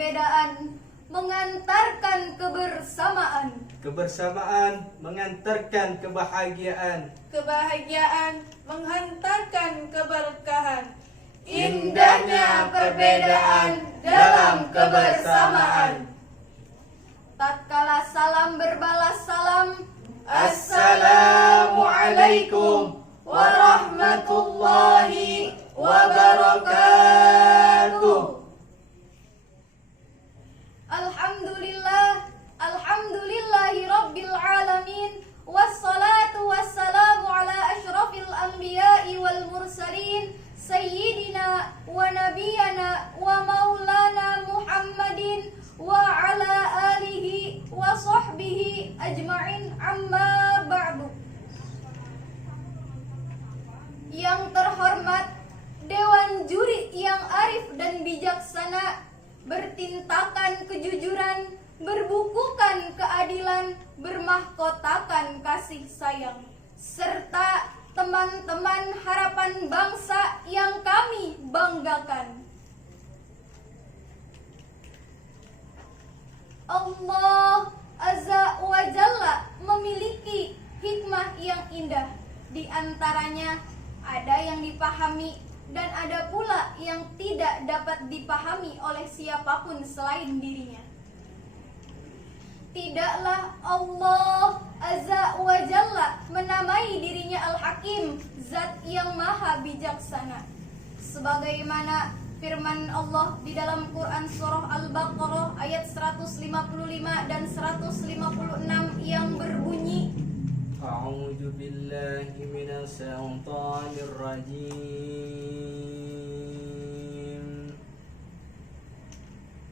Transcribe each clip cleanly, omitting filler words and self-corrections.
perbedaan mengantarkan kebersamaan. Kebersamaan mengantarkan kebahagiaan. Kebahagiaan menghantarkan keberkahan. Indahnya perbedaan dalam kebersamaan. Tatkala salam berbalas salam, Assalamualaikum warahmatullahi wabarakatuh. Alhamdulillahi rabbil alamin. Wassalatu wassalamu ala asyrafil anbiya'i wal mursalin, Sayyidina wa nabiyana wa maulana Muhammadin wa ala alihi wa sahbihi ajma'in, amma ba'du. Yang terhormat Dewan Juri yang arif dan bijaksana, bertintakan kejujuran, berbukukan keadilan, bermahkotakan kasih sayang, serta teman-teman harapan bangsa yang kami banggakan. Allah Azza wa Jalla memiliki hikmah yang indah. Di antaranya ada yang dipahami dan ada pula yang tidak dapat dipahami oleh siapapun selain dirinya. Tidaklah Allah Azza wa Jalla menamai dirinya Al-Hakim, Zat yang maha bijaksana, sebagaimana firman Allah di dalam Quran surah Al-Baqarah ayat 155 dan 156 yang berbunyi, A'udzu billahi minasy syaithanir rajim.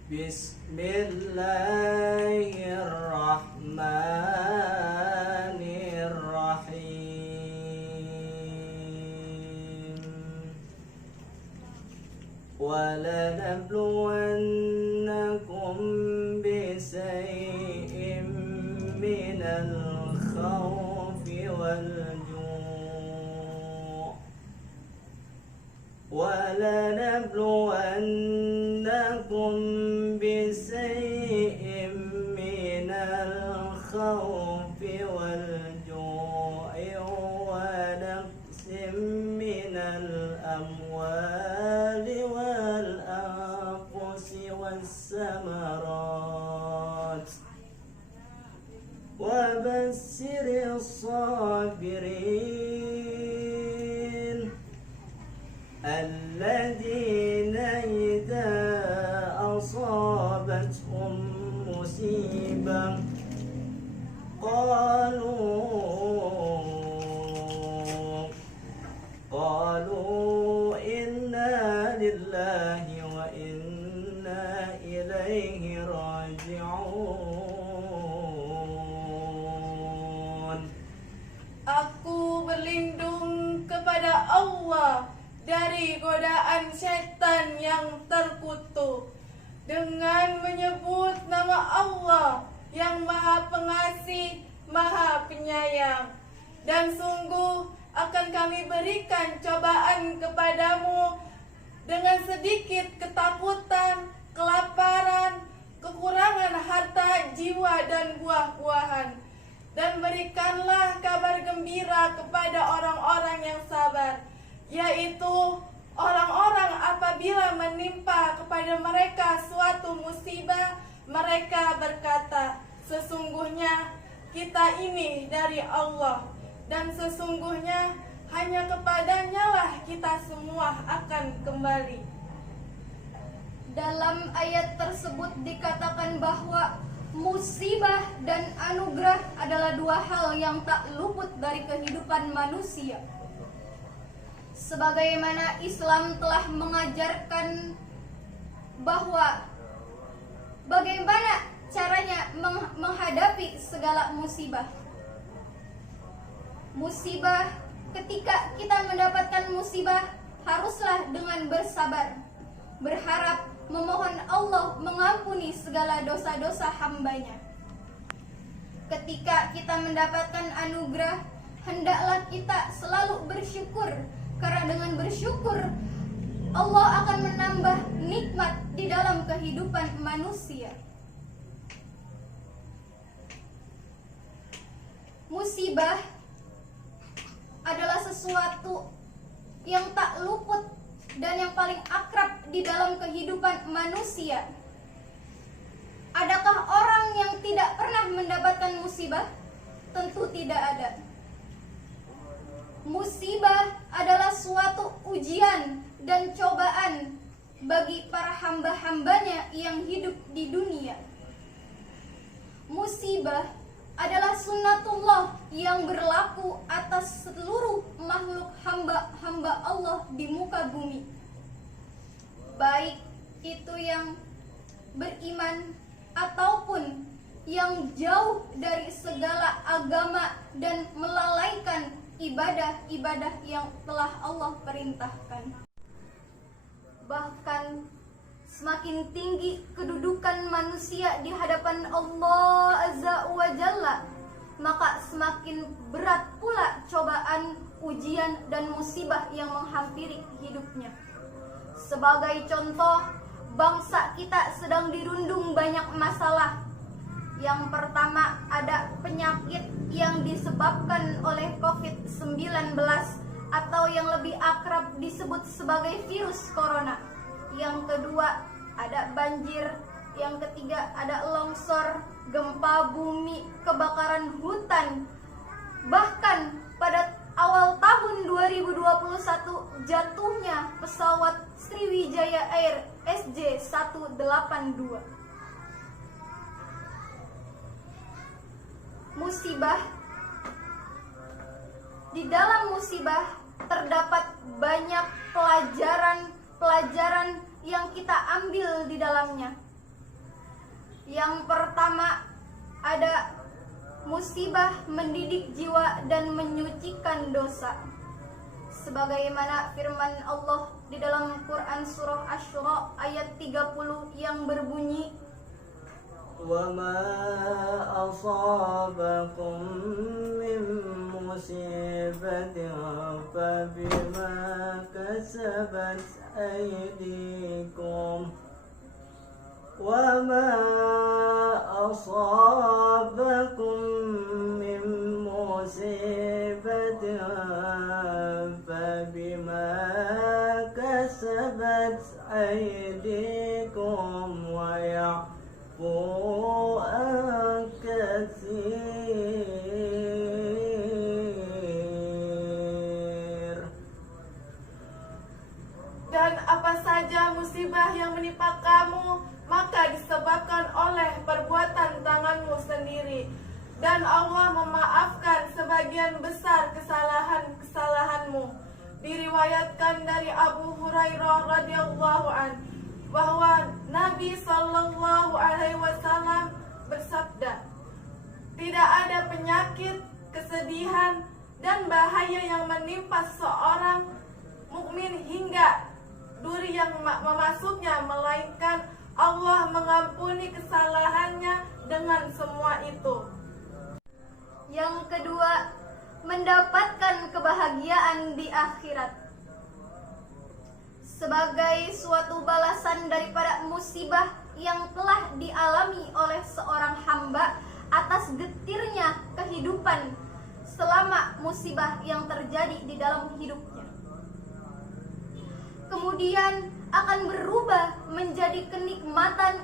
Bismillahirrahmanirrahim. وَلَنَبْلُوَنَّكُمْ بِشَيْءٍ مِّنَ الْخَوْفِ وَالْجُوعِ وَلَنَبْلُوَنَّكُمْ بِشَيْءٍ مِّنَ الْخَوْفِ وَالْجُوعِ وَنَقْصٍ مِّنَ الْأَمْوَالِ وَالْأَنفُسِ وَالثَّمَرَاتِ وَبَشِّرِ الصَّابِرِينَ الَّذِينَ إِذَا أَصَابَتْهُم مُّصِيبَةٌ قالوا إِنَّا لِلَّهِ وَإِنَّا إِلَيْهِ راجعون. Aku berlindung kepada Allah dari godaan syaitan yang terkutuk dengan menyebut nama Allah yang maha pengasih, maha penyayang. Dan sungguh akan kami berikan cobaan kepadamu dengan sedikit ketakutan, kelaparan, kekurangan harta, jiwa, dan buah-buahan. Dan berikanlah kabar gembira kepada orang-orang yang sabar, yaitu orang-orang apabila menimpa kepada mereka suatu musibah, mereka berkata, sesungguhnya kita ini dari Allah, dan sesungguhnya hanya kepadanya lah kita semua akan kembali. Dalam ayat tersebut dikatakan bahwa musibah dan anugerah adalah dua hal yang tak luput dari kehidupan manusia. Sebagaimana Islam telah mengajarkan bahwa bagaimana caranya menghadapi segala musibah. Musibah, ketika kita mendapatkan musibah, haruslah dengan bersabar, berharap, memohon Allah mengampuni segala dosa-dosa hambanya. Ketika kita mendapatkan anugerah, hendaklah kita selalu bersyukur, karena dengan bersyukur Allah akan menambah nikmat di dalam kehidupan manusia. Musibah adalah sesuatu yang tak luput dan yang paling akrab di dalam kehidupan manusia. Adakah orang yang tidak pernah mendapatkan musibah? Tentu tidak ada. Musibah adalah suatu ujian dan cobaan bagi para hamba-hambanya yang hidup di dunia. Musibah adalah sunnatullah yang berlaku atas seluruh makhluk hamba-hamba Allah di muka bumi, baik itu yang beriman ataupun yang jauh dari segala agama dan melalaikan ibadah-ibadah yang telah Allah perintahkan. Bahkan semakin tinggi kedudukan manusia di hadapan Allah Azza wa Jalla, maka semakin berat pula cobaan, ujian, dan musibah yang menghampiri hidupnya. Sebagai contoh, bangsa kita sedang dirundung banyak masalah. Yang pertama, ada penyakit yang disebabkan oleh COVID-19 atau yang lebih akrab disebut sebagai virus corona. Yang kedua, ada banjir. Yang ketiga, ada longsor, gempa bumi, kebakaran hutan. Bahkan pada awal tahun 2021 jatuhnya pesawat Sriwijaya Air SJ182. Musibah. Di dalam musibah terdapat banyak pelajaran yang kita ambil di dalamnya. Yang pertama, ada musibah mendidik jiwa dan menyucikan dosa. Sebagaimana firman Allah di dalam Quran surah Asy-Syura ayat 30 yang berbunyi, وَمَا أَصَابَكُم مِّن مُّصِيبَةٍ فَبِمَا كَسَبَتْ أَيْدِيكُمْ وَمَا أَصَابَكُم مِّن مُّصِيبَةٍ فَبِمَا كَسَبَتْ أَيْدِيكُمْ وَيَعْفُو عَن كَثِيرٍ. Dan apa saja musibah yang menimpa kamu, maka disebabkan oleh perbuatan tanganmu sendiri. Dan Allah memaafkan sebagian besar kesalahan-kesalahanmu. Diriwayatkan dari Abu Hurairah radhiyallahu an bahwa Nabi sallallahu alaihi wasallam bersabda, tidak ada penyakit, kesedihan, dan bahaya yang menimpa seorang mukmin hingga duri yang memasuknya, melainkan Allah mengampuni kesalahannya dengan semua itu. Yang kedua, mendapatkan kebahagiaan di akhirat. Sebagai suatu balasan daripada musibah yang telah dialami oleh seorang hamba atas getirnya kehidupan selama musibah yang terjadi di dalam hidupnya, kemudian akan berubah menjadi kenikmatan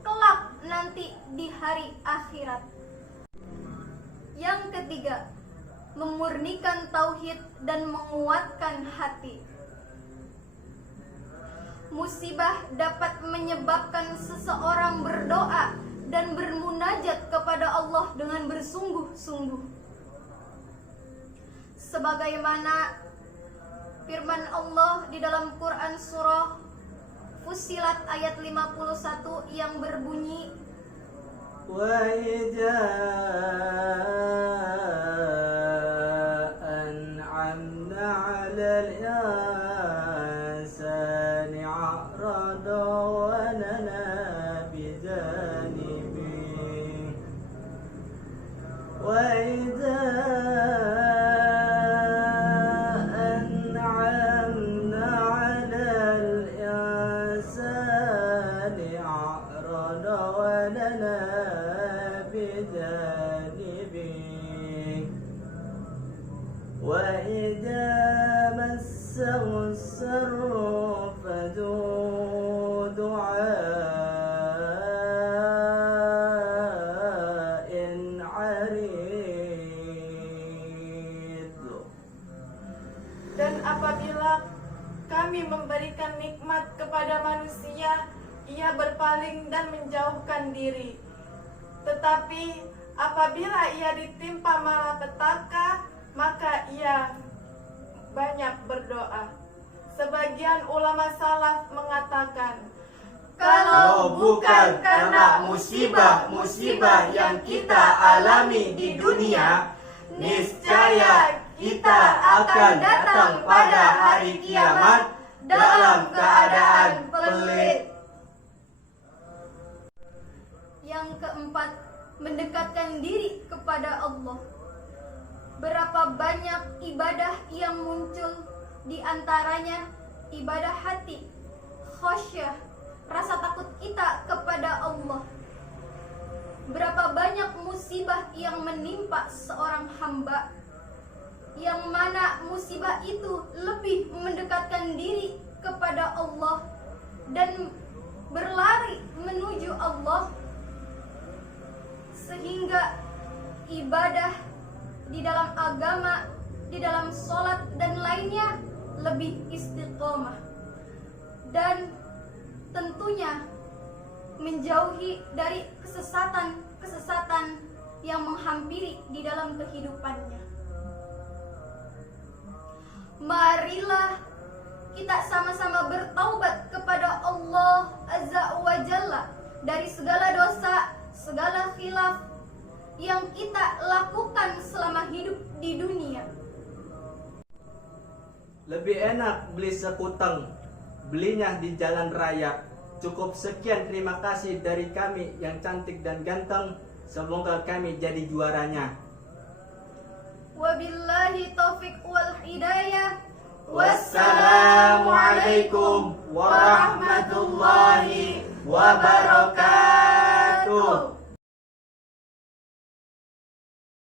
kelak nanti di hari akhirat. Yang ketiga, memurnikan tauhid dan menguatkan hati. Musibah dapat menyebabkan seseorang berdoa dan bermunajat kepada Allah dengan bersungguh-sungguh. Sebagaimana firman Allah di dalam Quran surah Fussilat ayat 51 yang berbunyi, وَإِذَا أَنْعَمْنَا عَلَى الْإِنسَانِ أَعْرَضَ وَنَأَىٰ بِجَانِبِهِ وَإِذَا أَنْعَمْنَا مسه السر فذو دعاء عريض. Dan apabila kami memberikan nikmat kepada manusia, ia berpaling dan menjauhkan diri. Tetapi apabila ia ditimpa malapetaka, maka ia banyak berdoa. Sebagian ulama salaf mengatakan, Kalau bukan karena musibah-musibah yang kita alami di dunia, niscaya kita akan datang pada hari kiamat dalam keadaan pelit. Yang keempat, mendekatkan diri kepada Allah. Berapa banyak ibadah yang muncul, di antaranya ibadah hati, khasyah, rasa takut kita kepada Allah. Berapa banyak musibah yang menimpa seorang hamba, yang mana musibah itu lebih mendekatkan diri kepada Allah dan berlari menuju Allah, sehingga ibadah di dalam agama, di dalam sholat dan lainnya lebih istiqomah, dan tentunya menjauhi dari kesesatan-kesesatan yang menghampiri di dalam kehidupannya. Marilah kita sama-sama bertaubat kepada Allah Azza wa Jalla dari segala dosa, segala khilaf yang kita lakukan selama hidup di dunia. Lebih enak beli sekutang, belinya di jalan raya. Cukup sekian, terima kasih dari kami yang cantik dan ganteng. Semoga kami jadi juaranya. Wabillahi taufik wal hidayah. Wassalamualaikum warahmatullahi wabarakatuh.